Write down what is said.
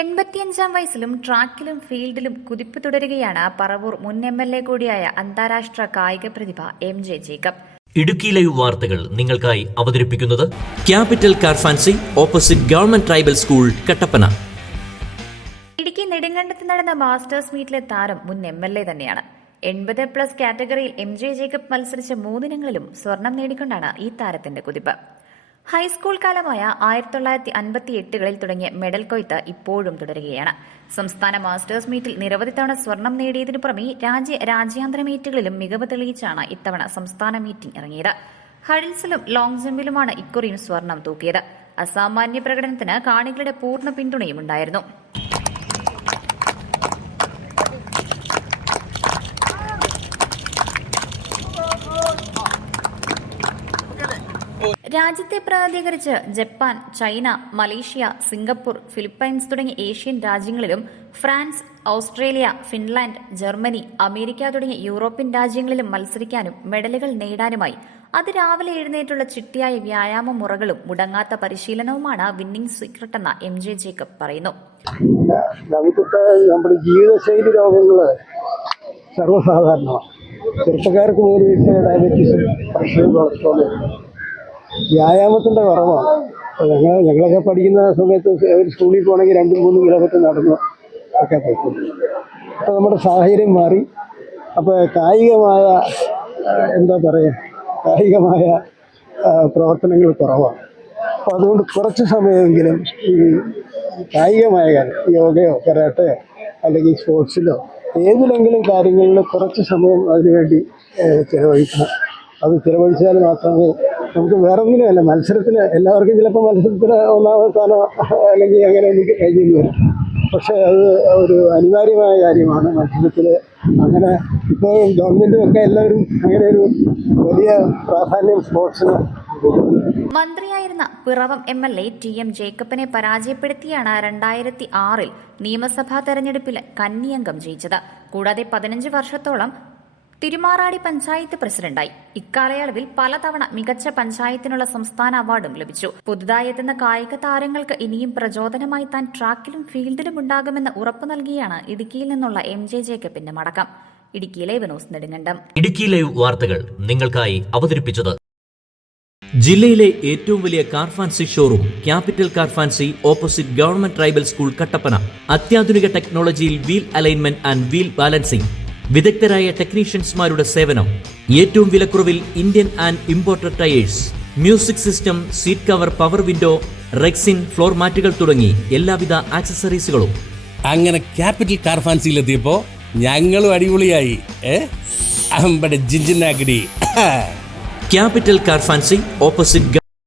85-ാം വയസ്സിലും ട്രാക്കിലും ഫീൽഡിലും കുതിപ്പ് തുടരുകയാണ് പറവൂർ മുൻ MLA കൂടിയായ അന്താരാഷ്ട്ര കായിക പ്രതിഭ MJ ജേക്കബ്. ഇടുക്കി ലൈവ് വാർത്തകൾ നിങ്ങൾക്കായി അവതരിപ്പിക്കുന്നത് capital car fancy opposite government tribal school Kattappana. Idukki നെടുങ്കണ്ടത്ത് നടന്ന മാസ്റ്റേഴ്സ് മീറ്റിലെ താരം മുൻ MLA തന്നെയാണ്. 80+ കാറ്റഗറിയിൽ MJ ജേക്കബ് മത്സരിച്ച 3 ഇനങ്ങളിലും സ്വർണം നേടിക്കൊണ്ടാണ് ഈ താരത്തിന്റെ കുതിപ്പ്. ഹൈസ്കൂൾ കാലമായ 1958കളിൽ തുടങ്ങിയ മെഡൽ കൊയ്ത്ത് ഇപ്പോഴും തുടരുകയാണ്. സംസ്ഥാന മാസ്റ്റേഴ്സ് മീറ്റിൽ നിരവധി തവണ സ്വർണം നേടിയതിനു പുറമെ രാജ്യാന്തര മീറ്റുകളിലും മികവ് തെളിയിച്ചാണ് ഇത്തവണ സംസ്ഥാന മീറ്റിംഗ് ഇറങ്ങിയത്. ഹഡിൽസിലും ലോങ് ജമ്പിലുമാണ് ഇക്കുറിയും സ്വർണം തൂക്കിയത്. അസാമാന്യ പ്രകടനത്തിന് കാണികളുടെ പൂർണ്ണ പിന്തുണയും ഉണ്ടായിരുന്നു. രാജ്യത്തെ പ്രതിനിധീകരിച്ച് Japan, China, Malaysia, Singapore, Philippines തുടങ്ങിയ ഏഷ്യൻ രാജ്യങ്ങളിലും France, Australia, Finland, Germany, America തുടങ്ങിയ യൂറോപ്യൻ രാജ്യങ്ങളിലും മത്സരിക്കാനും മെഡലുകൾ നേടാനുമായി അതിരാവിലെ എഴുന്നേറ്റുള്ള ചിട്ടയായ വ്യായാമ മുറകളും മുടങ്ങാത്ത പരിശീലനവുമാണ് വിന്നിംഗ് സീക്രട്ട് എന്ന MJ ജേക്കബ് പറയുന്നു. നമുക്കിപ്പോൾ നമ്മുടെ ജീവിതശൈലി രോഗങ്ങൾ സർവ്വസാധാരണമാണ്. ചെറുപ്പക്കാർക്ക് പോലും ഇപ്പോൾ ഡയബറ്റീസും പ്രഷറും കൊളസ്ട്രോളും വ്യായാമത്തിൻ്റെ കുറവാണ്. ഞങ്ങളൊക്കെ പഠിക്കുന്ന സമയത്ത് ഒരു സ്കൂളിൽ പോകണമെങ്കിൽ 2-3 കിലോമീറ്റർ നടന്ന് ഒക്കെ പോയിക്കും. അപ്പോൾ നമ്മുടെ സാഹചര്യം മാറി. അപ്പോൾ കായികമായ പ്രവർത്തനങ്ങൾ കുറവാണ്. അപ്പോൾ അതുകൊണ്ട് കുറച്ച് സമയമെങ്കിലും ഈ കായികമായ യോഗയോ കരാട്ടയോ അല്ലെങ്കിൽ സ്പോർട്സിലോ ഏതിലെങ്കിലും കാര്യങ്ങളിൽ കുറച്ച് സമയം അതിനുവേണ്ടി ചിലവഴിക്കണം. അത് ചിലവഴിച്ചാൽ മാത്രമേ നമുക്ക് വേറെ ഒന്നിനുമല്ല, മത്സരത്തിന് എല്ലാവർക്കും ചിലപ്പോൾ മത്സരത്തിന് 1ാം സ്ഥാനം അല്ലെങ്കിൽ അങ്ങനെ എനിക്ക് കഴിഞ്ഞു വരും. പക്ഷേ അത് ഒരു അനിവാര്യമായ കാര്യമാണ് മത്സരത്തിൽ. അങ്ങനെ ഇപ്പോൾ ഗവൺമെൻറ്റുമൊക്കെ എല്ലാവരും അങ്ങനെ ഒരു വലിയ പ്രാധാന്യം സ്പോർട്സിന്. മന്ത്രിയായിരുന്ന പിറവം MLA TM ജേക്കബിനെ പരാജയപ്പെടുത്തിയാണ് 2006-ൽ നിയമസഭാ തെരഞ്ഞെടുപ്പിൽ കന്നിയംഗം ജയിച്ചത്. കൂടാതെ 15 വർഷത്തോളം തിരുമാറാടി പഞ്ചായത്ത് പ്രസിഡന്റായി. ഇക്കാലയളവിൽ പലതവണ മികച്ച പഞ്ചായത്തിനുള്ള സംസ്ഥാന അവാർഡും ലഭിച്ചു. പുതുതായി എത്തുന്ന കായിക താരങ്ങൾക്ക് ഇനിയും പ്രചോദനമായി താൻ ട്രാക്കിലും ഫീൽഡിലും ഉണ്ടാകുമെന്ന് ഉറപ്പു നൽകിയാണ് ഇടുക്കിയിൽ നിന്നുള്ള MJ ജേക്കബിന്റെ മടക്കം. Idukki live news Nedumkandam. Idukki live വാർത്തകൾ നിങ്ങൾക്കായി അവതരിപ്പിച്ചത് ജില്ലയിലെ ഏറ്റവും വലിയ car fancy showroom capital car fancy opposite government tribal school Kattappana. അത്യാധുനിക ടെക്നോളജിയിൽ wheel alignment and wheel balancing, വിദഗ്ധരായ ടെക്നീഷ്യൻസ്മാരുടെ സേവനം, ഏറ്റവും വിലക്കുറവിൽ Indian and imported tyres, music system, seat cover, power window, rexine, floor മാറ്റുകൾ തുടങ്ങി എല്ലാവിധ ആക്സസറീസുകളും. അങ്ങനെ ക്യാപിറ്റൽ കാർ ഫാൻസിയിലെത്തിയപ്പോ ഞങ്ങളും അടിപൊളിയായി. ജിഞ്ചിനാഗിടി. Capital car fancy opposite